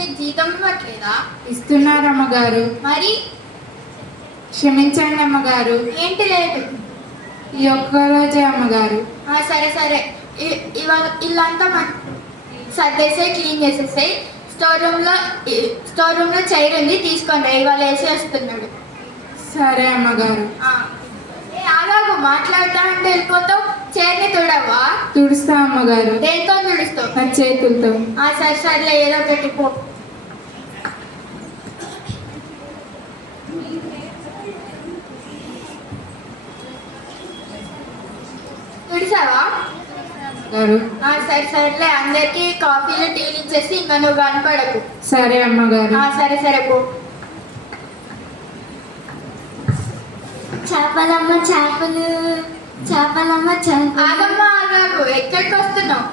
మీకు జీతం ఇవ్వట్లేదా? ఇస్తున్నారు అమ్మగారు. మరి క్షమించండి అమ్మగారు. ఏంటి లేదు? ఈ ఒక్కరోజే అమ్మగారు. సరే సరే, ఇవాళ ఇల్లంతా సర్దేసాయి, క్లీన్ చేసేసాయి. స్టోర్ రూమ్లో చైర్ ఉంది, తీసుకోండి. ఇవాళ వేసి వస్తున్నాడు. సరే అమ్మగారు. ఆగాగు, మాట్లాడుతా అంటే వెళ్ళిపోతావు. చైర్ని తుడవా? తుడుస్తా అమ్మగారు. దేంతో తుడుస్తావు? నా చేతులతో. సరే సర్లే, ఏదో ఒకటి పో. తుడిసావా? సరే సరేలే, అందరికి కాఫీలు టీలు ఇచ్చేసి ఇంకా నువ్వు కనపడకు. సరే అమ్మగారు. సరే సరే పో. చేపలమ్మ చేపలు, చేపలమ్మ చేపలు. ఆగమ్మ ఆగాగు, ఎక్కడికి వస్తున్నావు?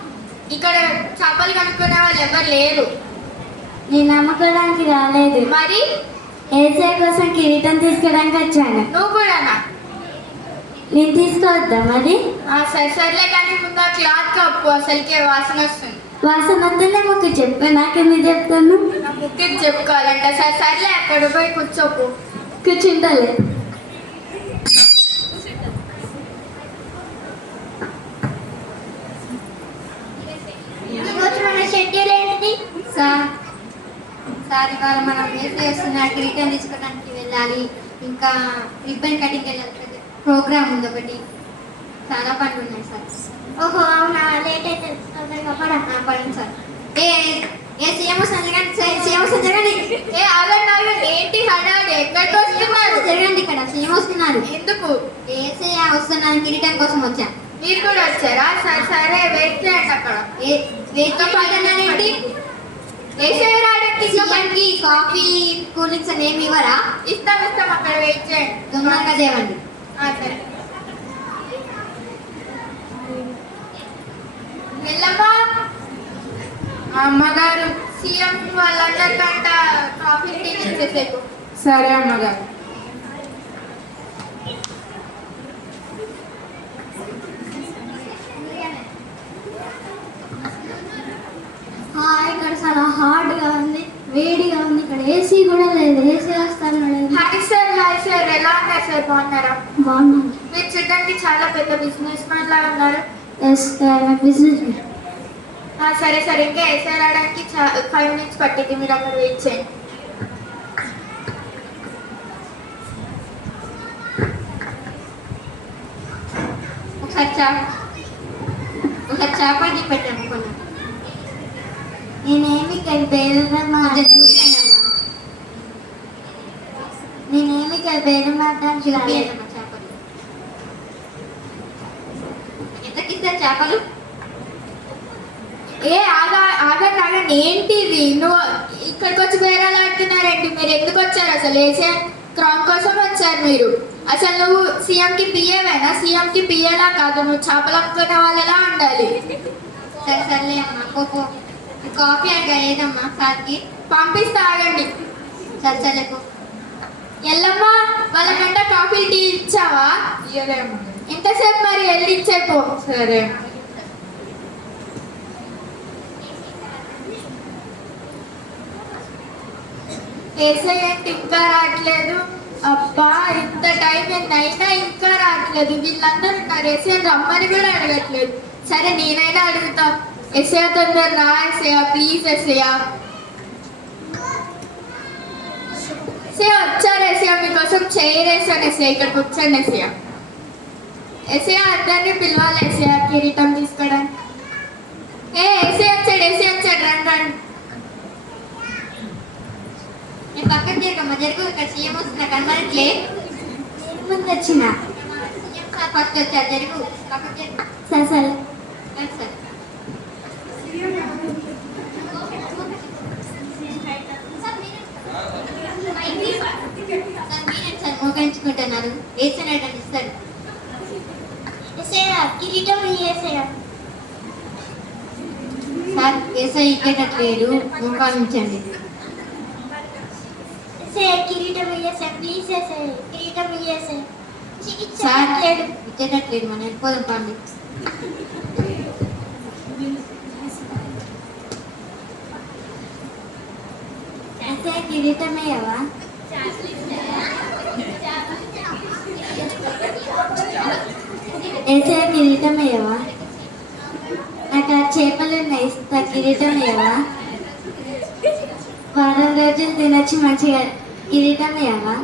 ఇక్కడ చేపలు కనుక్కునే వాళ్ళు ఎవరు లేరు. నేను అమ్ముకోవడానికి రాలేదు. మరి ఏసఐ కోసం కిరీటం తీసుకోవడానికి వచ్చాను. నువ్వు కూడానా? నేను తీసుకోవద్దా మరి? సరే సర్లే, కానీ ముందు ఆ క్లాత్ కప్పు, అసలుకే వాసన వస్తుంది. వాసన వద్దనే ముక్కు చెప్పు, నాకెందుకు చెప్తాను? నా ముక్కికి చెప్పుకోవాలంట. సరే సర్లే, అక్కడ పోయి కూర్చోపు. కూర్చుంటలే. షెడ్యూల్ ఏంటిది? సార్ ఇవాళ మనం వేస్ట్ చేస్తున్న కిరీటం తీసుకోవడానికి వెళ్ళాలి. ఇంకా రిబ్బన్ కటింగ్ వెళ్ళాలి. ప్రోగ్రామ్ ఉంది ఒకటి, చాలా పనులు ఉన్నాయి సార్. ఓహో అవునా, లేట్ అయితే పడండి సార్. ఏ సీఎం వస్తుంది కానీ, సీఎం వస్తుంది జరగండి. ఏంటి హడాడి? ఎక్కడికి వస్తున్నారు? జరగండి, ఇక్కడ సీఎం వస్తున్నారు. ఎందుకు? ఏసీ వస్తున్నాను, కిరీటం కోసం వచ్చా. మీరు కూడా వచ్చారా? సరే సరే, వెయిట్ చేయండి అక్కడ. ఏంటి వేసే రావడానికి సీఎంకి కాఫీ కూల్ డ్రింక్స్ అని ఏమి ఇవ్వరా? ఇస్తాం ఇస్తాం, అక్కడ వెయిట్ చేయండి. దొంగగా చేయండి. సరే వెళ్ళమ్మా. అమ్మగారు. సీఎం వాళ్ళందరికంట కాఫీ టీ ఇచ్చేసేపు. సరే అమ్మగారు. ఇక్కడ చాలా హార్డ్గా ఉంది, వేడిగా ఉంది. ఇక్కడ ఏసీ కూడా లేదు. ఏసీ వస్తాను. హాయ్ సార్, హాయ్ సార్, ఎలా ఉన్నారు సార్? బాగున్నారా? బాగున్నాను. మీరు చూడడానికి చాలా పెద్ద బిజినెస్ మ్యాన్ లా ఉన్నారు. బిజినెస్. సరే సరే, ఇంకా ఎస్ఐ రావడానికి 5 minutes పట్టింది. మీరు అక్కడ వెయిట్ చేయండి. ఒకసారి చేపటి పెట్టాను అనుకున్నాను. నేనేమి బేరమా నేనేమి బేరం మాట్లాడడానికి రాలేదు. చేపలు ఎంతకి ఇస్తారు చేపలు? ఆగండి ఆగండి, ఏంటిది? నువ్వు ఇక్కడికి వచ్చి బేరాలు ఆడుతున్నారండి. మీరు ఎందుకు వచ్చారు అసలు? వేసే క్రౌన్ కోసం వచ్చారు మీరు. అసలు నువ్వు సీఎంకి పిఏవేనా? సీఎంకి పిఏలా కాదు, నువ్వు చేపలు అమ్ముకునే వాళ్ళలా ఉండాలి. సరే సర్లే అమ్మా, కోకో కాఫీ అడిగా ఏదమ్మా సార్కి పంపిస్తా, ఆగండి. సరే సర్లేకు. ఎల్లమ్మా, వాళ్ళకంట కాఫీ టీ ఇచ్చావా? ఇయ్యలే అమ్మగారు. ఎంతసేపు మరి? వెళ్ళి ఇచ్చేపో. సరే. ఏసై అంటే ఇంకా రావట్లేదు. అబ్బా, ఇంత టైం అయినా ఇంకా రావట్లేదు. వీళ్ళందరూ ఉన్నారు, ఏసై రమ్మని కూడా అడగట్లేదు. సరే, నేనైనా అడుగుతా. ఎస్ఐ తొందర రా ఎస్ఐ, ప్లీజ్ ఎస్ఐ. ఎస్ఐ వచ్చారు ఎస్ఐ, మీకోసం చైర్ వేసాను ఎస్ఐ, ఇక్కడికి వచ్చాను ఎస్ఐ. ఎస్ఐ అందరినీ పిలవాలి ఎస్ఐ కిరీటం తీసుకోవడానికి. ఎస్ఐ వచ్చాడు, ఎస్ఐ వచ్చాడు, రండి రండి. నేను పక్కన జరగమ్మా, జరుగు. ఇక్కడ సీఎం వస్తున్నా కనబడట్లే. ముందు వచ్చిన సీఎం సార్ ఫస్ట్ వచ్చారు, జరుగు. పక్కన జరుగు. సరే సరే సార్ మోకరించుకుంటున్నారు. వేసినట్టు ఇస్తారు. కిరీటం సార్ ఏసై ఇచ్చేటట్లేడు, మోకాలించండి. కిరీటం ప్లీజ్ కిరీటం సార్ ఇచ్చేటట్లేదు, మనం వెళ్ళిపోదాం పండి. ఏసే కిరీటమేయవా ఏసే కిరీటమేయవా నాకు ఆ చేపలు ఉన్నాయి కిరీటమేయవా వారం రోజులు తినొచ్చి మంచిగా కిరీటమేయవా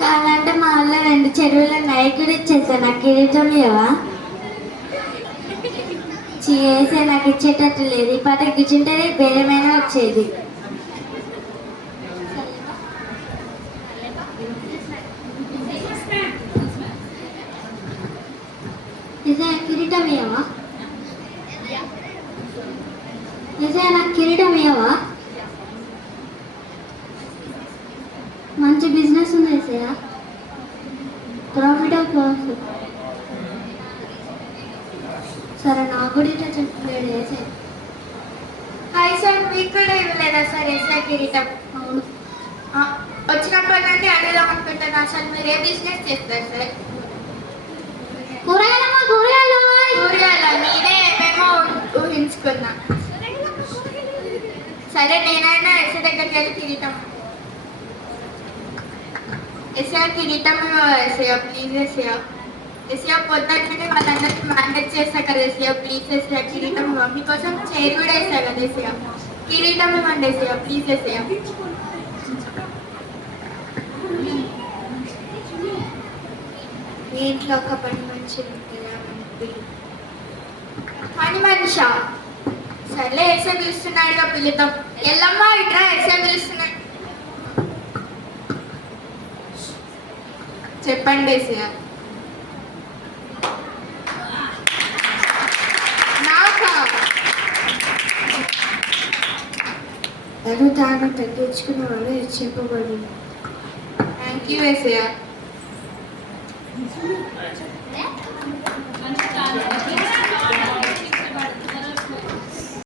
కావాలంటే మా ఊళ్ళో 2 చెరువులు ఉన్నాయి కూడా ఇచ్చేస్తా నాకు కిరీటమేయవా చేసే నాకు ఇచ్చేటట్టు లేదు ఈ పాట కూర్చుంటేనే బేరమైనా వచ్చేది నిజే కిరీటం ఇయ్యవా నిజే నాకు కిరీటం ఇయ్యవా మంచి బిజినెస్ ఉంది వేసేయా ప్రాఫిట్ ఆఫ్ లాస్ సరే నాకు కూడా ఇట్లా చెప్పలేడు వేసే హాయ్ సార్ మీకు కూడా ఇవ్వలేదా సార్ ఎస్ఐ కిరీటం? అవును వచ్చినప్పటి నుండి అడుగుదాం అనుకుంటున్నా అసలు మీరు ఏ బిజినెస్ చేస్తారు సార్? కూరగాయలమ్మా కూరగాయలు కూరగాయల నేనే ఏమేమో ఊహించుకున్నా. సరే నేనైనా ఎస్ఐ దగ్గరికి వెళ్ళి కిరీటం ఎస్ఐ కిరీటం ఎస్ఐ ప్లీజ్ ఎస్ఐ పొద్దున్నే వాళ్ళందరికీ మేనేజ్ చేస్తా కదా ఎస్ఐ ప్లీజ్ ఎస్ఐ కిరీటం మీకోసం చైర్ కూడా వేస్తా కదా ఎస్ఐ కిరీటం ఇవ్వండి ఎస్ఐ ప్లీజ్ ఎస్ఐ. మీ ఇంట్లో ఒక పని మనిషి ఉంటుందా? పని మనిషా? సర్లే ఎస్ఐ పిలుస్తున్నాడుగా పిలుద్దాం. ఎల్లమ్మా ఇట్రా ఎస్ఐ పిలుస్తున్నాడు. చెప్పండి ఎస్ఐ. నాకా తాను తగ్గించుకున్నవాడు చెప్పబడింది. Thank you SI.